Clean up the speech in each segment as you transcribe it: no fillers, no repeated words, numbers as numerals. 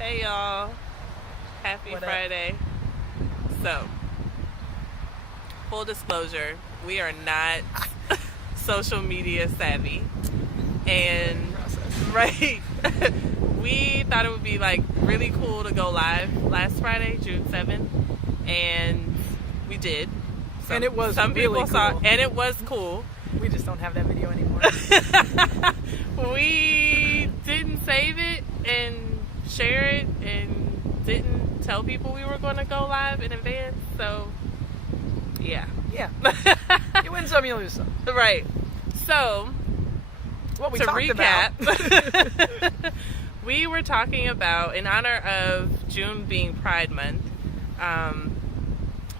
Hey y'all, happy What up? Friday. So, full disclosure, we are not social media savvy. And, right, we thought it would be like really cool to go live last Friday, June 7th. And we did. And it was some really people saw, cool. and it was cool. We just don't have that video anymore. We didn't save it and share it and didn't tell people we were going to go live in advance. So, yeah. Yeah. You win some, you lose some. Right. So, What we to talked recap, about. we were talking about, in honor of June being Pride Month,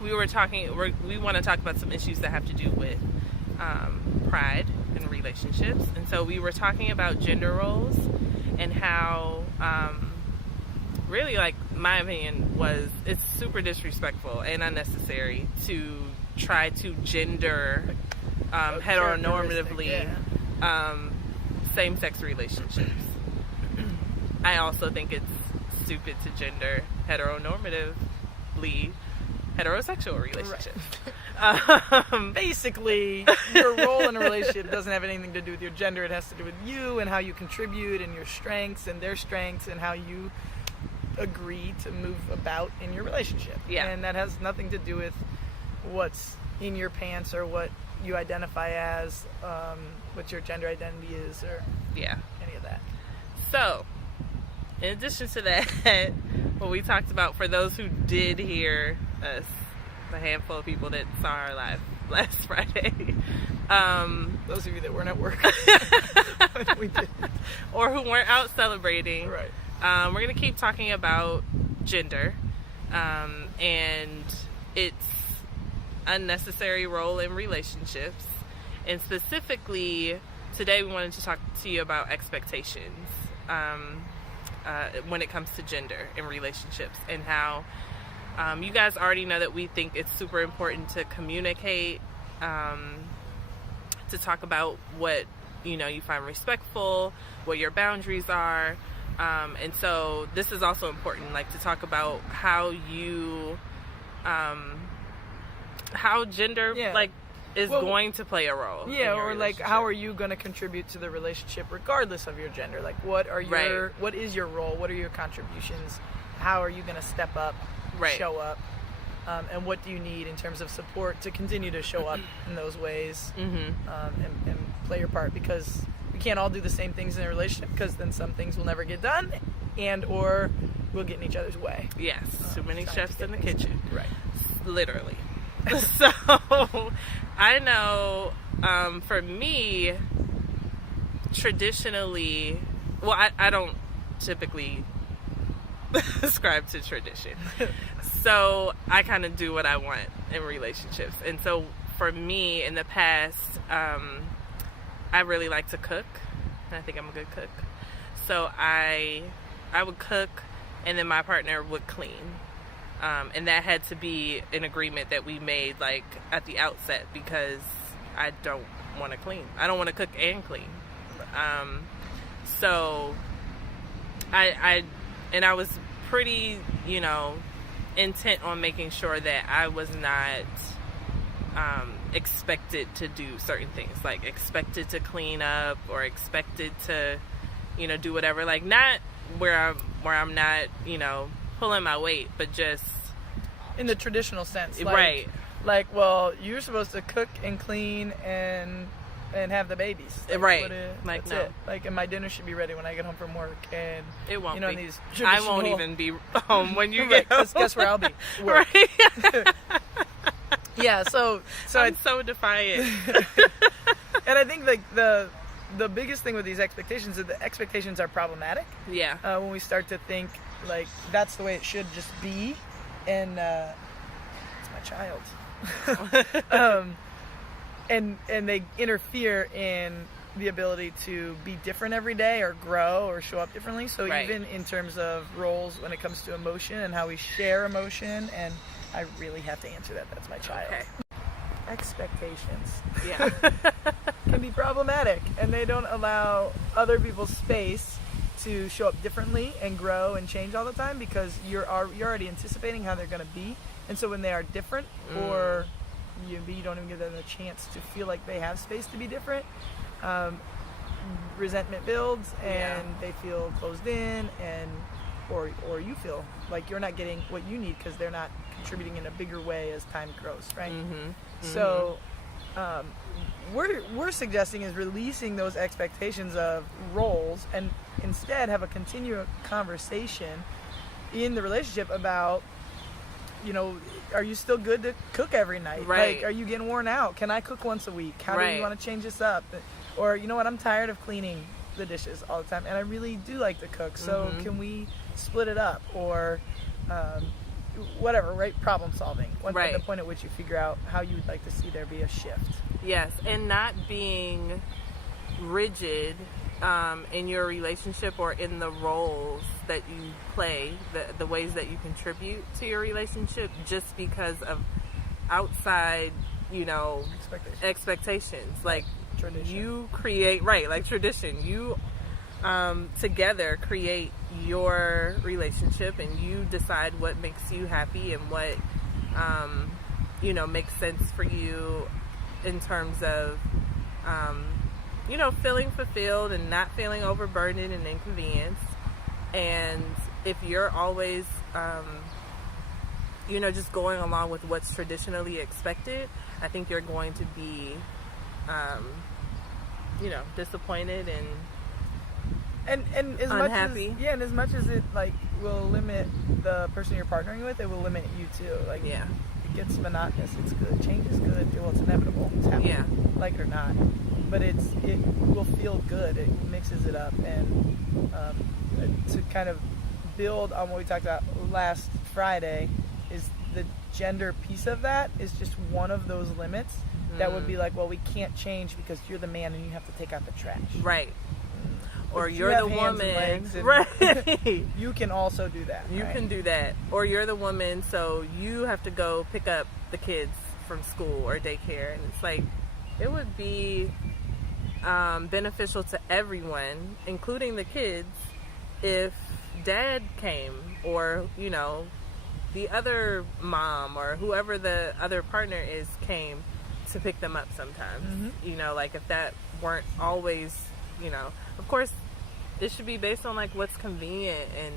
we want to talk about some issues that have to do with pride and relationships. And so we were talking about gender roles and how, really, like, my opinion was it's super disrespectful and unnecessary to try to gender heteronormatively same-sex relationships. I also think it's stupid to gender heteronormatively heterosexual relationships. Right. Basically, your role in a relationship doesn't have anything to do with your gender. It has to do with you and how you contribute and your strengths and their strengths and how you agree to move about in your relationship. Yeah. And that has nothing to do with what's in your pants or what you identify as, what your gender identity is, or any of that. So, in addition to that, what we talked about, for those who did hear us, the handful of people that saw our live last Friday, Those of you that weren't at work. We did. or who weren't out celebrating, Right. we're going to keep talking about gender and its unnecessary role in relationships. And specifically, today we wanted to talk to you about expectations when it comes to gender in relationships, and how you guys already know that we think it's super important to communicate, to talk about what you find respectful, what your boundaries are, and so this is also important, like, to talk about how you how gender is going to play a role. Yeah, or like, how are you going to contribute to the relationship regardless of your gender? Like, what is your role? What are your contributions? How are you going to step up, show up? And what do you need in terms of support to continue to show up in those ways, and play your part? Because we can't all do the same things in a relationship, because then some things will never get done, and or we'll get in each other's way. Yes, too many chefs in the kitchen. Right. Literally. So, I know, for me, traditionally, well, I don't typically ascribe to tradition. So, I kind of do what I want in relationships. And so, for me, in the past, I really like to cook. I think I'm a good cook. So, I would cook, and then my partner would clean. And that had to be an agreement that we made, like, at the outset, because I don't want to clean. I don't want to cook and clean. So I was pretty, intent on making sure that I was not expected to do certain things, like expected to clean up or expected to, do whatever. Like, not where I'm not, pulling my weight, but just in the traditional sense, like, right? Like, well, you're supposed to cook and clean and have the babies, like, right? That's no. it. Like, and my dinner should be ready when I get home from work, and it won't be. These I won't even be home when you get home. Guess where I'll be? Work. Right? Yeah. So I'm so defiant. And I think, like, the biggest thing with these expectations is the expectations are problematic. Yeah. When we start to think, like, that's the way it should just be, and it's my child. And they interfere in the ability to be different every day, or grow, or show up differently. So even in terms of roles when it comes to emotion and how we share emotion, and I really have to answer that. That's my child. Okay. Expectations. Yeah. Can be problematic, and they don't allow other people's space to show up differently and grow and change all the time, because you're already anticipating how they're going to be. And so when they are different, or you don't even give them a chance to feel like they have space to be different, resentment builds, and they feel closed in, and or you feel like you're not getting what you need because they're not contributing in a bigger way as time grows, right? So we're suggesting is releasing those expectations of roles, and instead have a continual conversation in the relationship about, are you still good to cook every night? Right. Like, are you getting worn out? Can I cook once a week? How do you want to change this up? Or, you know what, I'm tired of cleaning the dishes all the time, and I really do like to cook, so can we split it up? Or whatever, right? Problem solving. At the point at which you figure out how you would like to see there be a shift. Yes, and not being rigid in your relationship or in the roles that you play, the ways that you contribute to your relationship, just because of outside, expectations. Like, tradition. You create, like tradition. You together create your relationship, and you decide what makes you happy and what makes sense for you in terms of feeling fulfilled and not feeling overburdened and inconvenienced. And if you're always just going along with what's traditionally expected, I think you're going to be disappointed and as unhappy. And as much as it will limit the person you're partnering with, it will limit you too. It gets monotonous. It's good. Change is good. Well, it's inevitable. It's happening, like it or not. But it will feel good. It mixes it up, and to kind of build on what we talked about last Friday, is the gender piece of that is just one of those limits that would be like, well, we can't change because you're the man and you have to take out the trash. Right. Or you're the woman. Right. You can also do that. You can do that. Or you're the woman, so you have to go pick up the kids from school or daycare. And it's like, it would be beneficial to everyone, including the kids, if dad came, or, the other mom or whoever the other partner is came to pick them up sometimes. If that weren't always, of course, it should be based on what's convenient and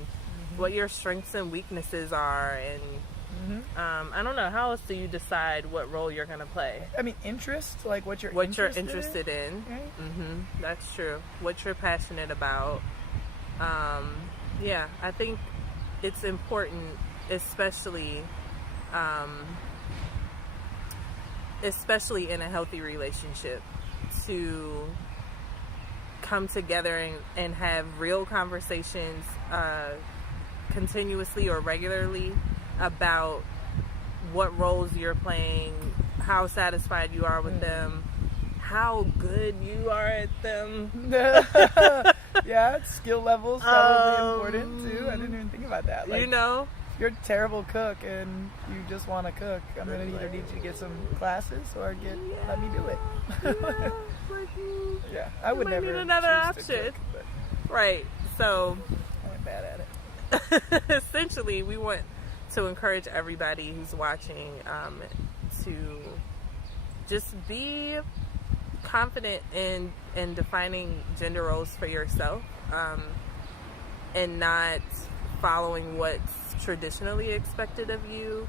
what your strengths and weaknesses are, and I don't know, how else do you decide what role you're going to play? I mean, interest, what you're interested in. Right? That's true. What you're passionate about. I think it's important, especially in a healthy relationship, to come together and have real conversations continuously or regularly about what roles you're playing, how satisfied you are with them, how good you are at them. Skill levels probably important too. I didn't even think about that. If you're a terrible cook and you just want to cook, I'm going to either need you to get some classes or let me do it. I would never need another option. Cook, right. So I'm bad at it. Essentially, we want to encourage everybody who's watching to just be confident in defining gender roles for yourself, and not following what's traditionally expected of you.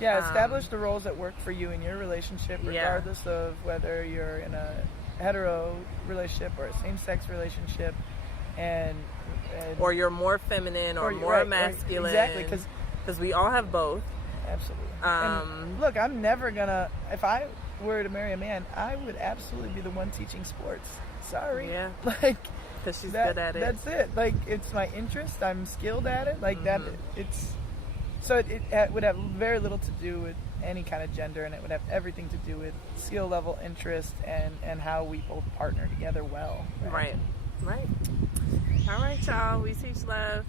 Establish the roles that work for you in your relationship, regardless of whether you're in a hetero relationship or a same-sex relationship, or you're more feminine or more masculine. Right. Exactly, because we all have both. Absolutely. And look, I'm never gonna. If I were to marry a man, I would absolutely be the one teaching sports. Sorry. Yeah. Because she's good at it. That's it. It's my interest. I'm skilled at it. That. It's. So it would have very little to do with any kind of gender, and it would have everything to do with skill level, interest, and how we both partner together well. Right. All right, y'all. We teach love.